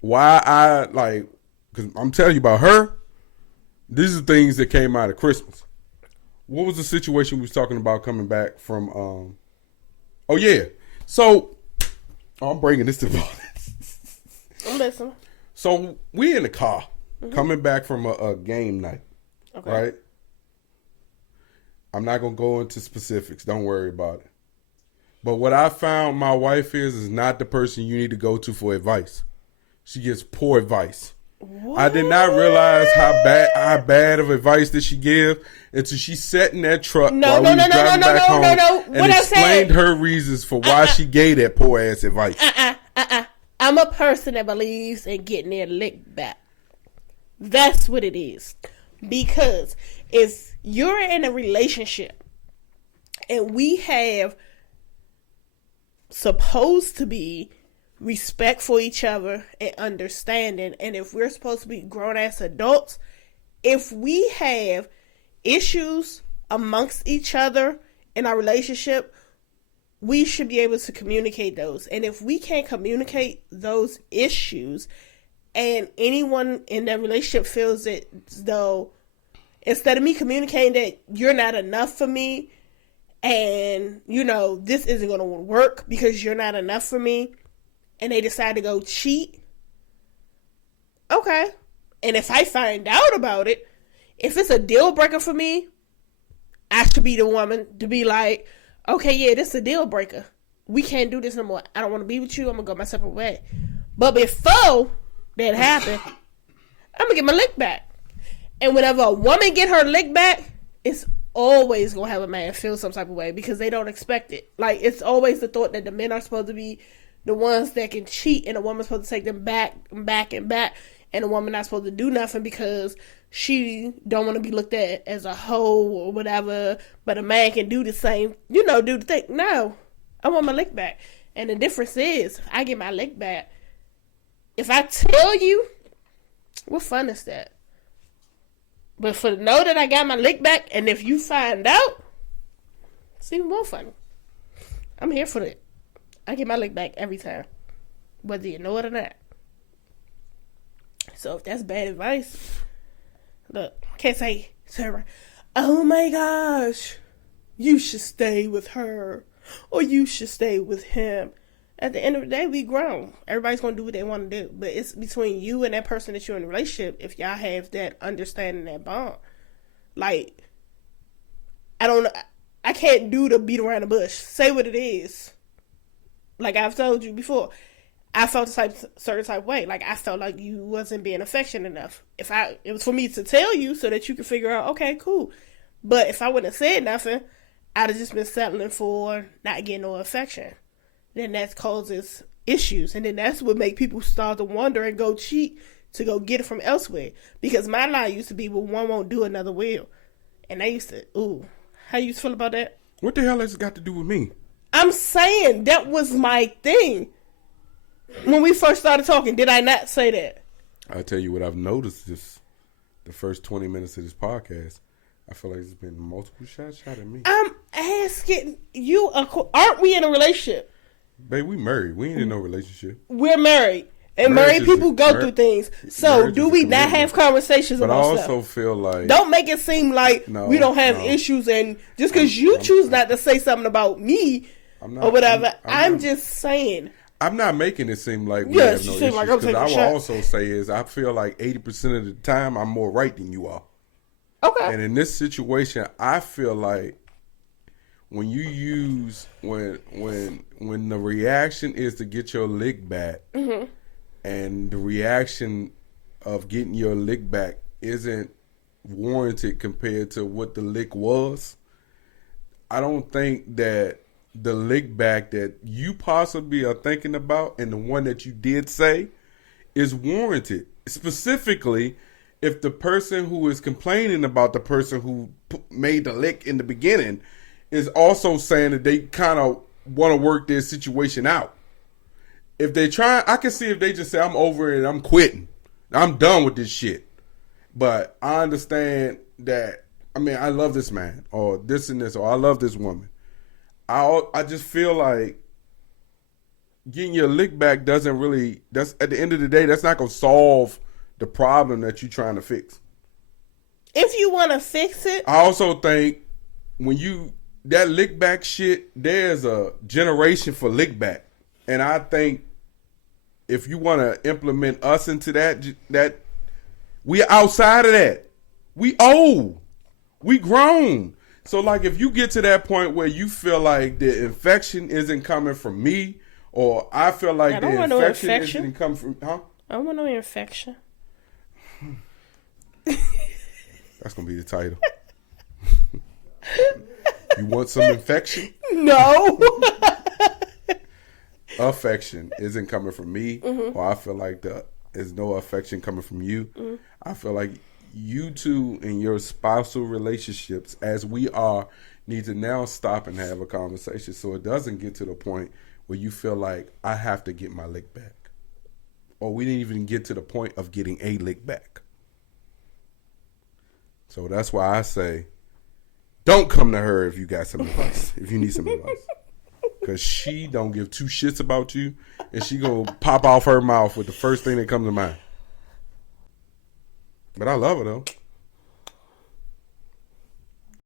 Why I like, because I'm telling you about her. These are things that came out of Christmas. What was the situation we was talking about coming back from? Oh yeah, so I'm bringing this to I'm listening. So we in the car coming back from a game night, right? I'm not gonna go into specifics. Don't worry about it. But what I found my wife is not the person you need to go to for advice. She gives poor advice. What? I did not realize how bad of advice that she give until she sat in that truck while we was driving back home and explained her reasons for why she gave that poor ass advice. I'm a person that believes in getting their lick back. That's what it is. Because if you're in a relationship and we have supposed to be respect for each other and understanding, and if we're supposed to be grown-ass adults, if we have issues amongst each other in our relationship, we should be able to communicate those. And if we can't communicate those issues and anyone in that relationship feels it as though instead of me communicating that you're not enough for me and, you know, this isn't going to work because you're not enough for me, and they decide to go cheat, okay. And if I find out about it, if it's a deal breaker for me, I should be the woman to be like, okay, yeah, this is a deal breaker. We can't do this no more. I don't want to be with you. I'm going to go my separate way. But before that happened, I'm going to get my lick back. And whenever a woman get her lick back, it's always going to have a man feel some type of way because they don't expect it. Like, it's always the thought that the men are supposed to be the ones that can cheat and the woman's supposed to take them back and back and back. And the woman not supposed to do nothing because she don't want to be looked at as a hoe or whatever. But a man can do the same, you know, do the thing. No, I want my lick back. And the difference is, I get my lick back. If I tell you, what fun is that? But for to know that I got my lick back, and if you find out, it's even more funny. I'm here for it. I get my lick back every time, whether you know it or not. So if that's bad advice, look, I can't say, Sarah, oh my gosh, you should stay with her, or you should stay with him. At the end of the day, we grown. Everybody's going to do what they want to do. But it's between you and that person that you're in a relationship if y'all have that understanding, that bond. Like, I can't do the beat around the bush. Say what it is. Like I've told you before, I felt a certain type of way. Like I felt like you wasn't being affectionate enough. It was for me to tell you so that you could figure out, okay, cool. But if I wouldn't have said nothing, I'd have just been settling for not getting no affection. Then that causes issues. And then that's what make people start to wonder and go cheat to go get it from elsewhere. Because my line used to be, well, one won't do, another will. And they used to, ooh, how you feel about that? What the hell has it got to do with me? I'm saying that was my thing. When we first started talking, did I not say that? I tell you what I've noticed the first 20 minutes of this podcast. I feel like there's been multiple shots shot at me. I'm asking you, aren't we in a relationship? Babe, we married. We ain't in no relationship. We're married. And married people go through things. So do we not have conversations about stuff? But I also feel like... Don't make it seem like we don't have issues, and just because you choose not to say something about me or whatever, I'm just saying. I'm not making it seem like we have no issues. Because I will also say is I feel like 80% of the time I'm more right than you are. Okay. And in this situation, I feel like when you use... When the reaction is to get your lick back... Mm-hmm. And the reaction of getting your lick back isn't warranted compared to what the lick was. I don't think that the lick back that you possibly are thinking about and the one that you did say is warranted. Specifically, if the person who is complaining about the person who made the lick in the beginning is also saying that they kind of want to work their situation out. If they try, I can see if they just say, I'm over it, I'm quitting. I'm done with this shit. But I understand that, I mean, I love this man, or this and this, or I love this woman. I just feel like getting your lick back doesn't really. That's at the end of the day, that's not gonna solve the problem that you're trying to fix. If you want to fix it, I also think when you that lick back shit, there's a generation for lick back, and I think if you want to implement us into that we outside of that, we old, we grown. So like if you get to that point where you feel like the infection isn't coming from me, or I feel like the infection isn't coming from, huh? I don't want no infection. That's gonna be the title. You want some infection? No. Affection isn't coming from me, or I feel like there's no affection coming from you. I feel like you two in your spousal relationships, as we are, need to now stop and have a conversation so it doesn't get to the point where you feel like I have to get my lick back, or we didn't even get to the point of getting a lick back. So that's why I say, don't come to her if you got some advice, if you need some advice. Because she don't give two shits about you, and she gonna pop off her mouth with the first thing that comes to mind. But I love her, though.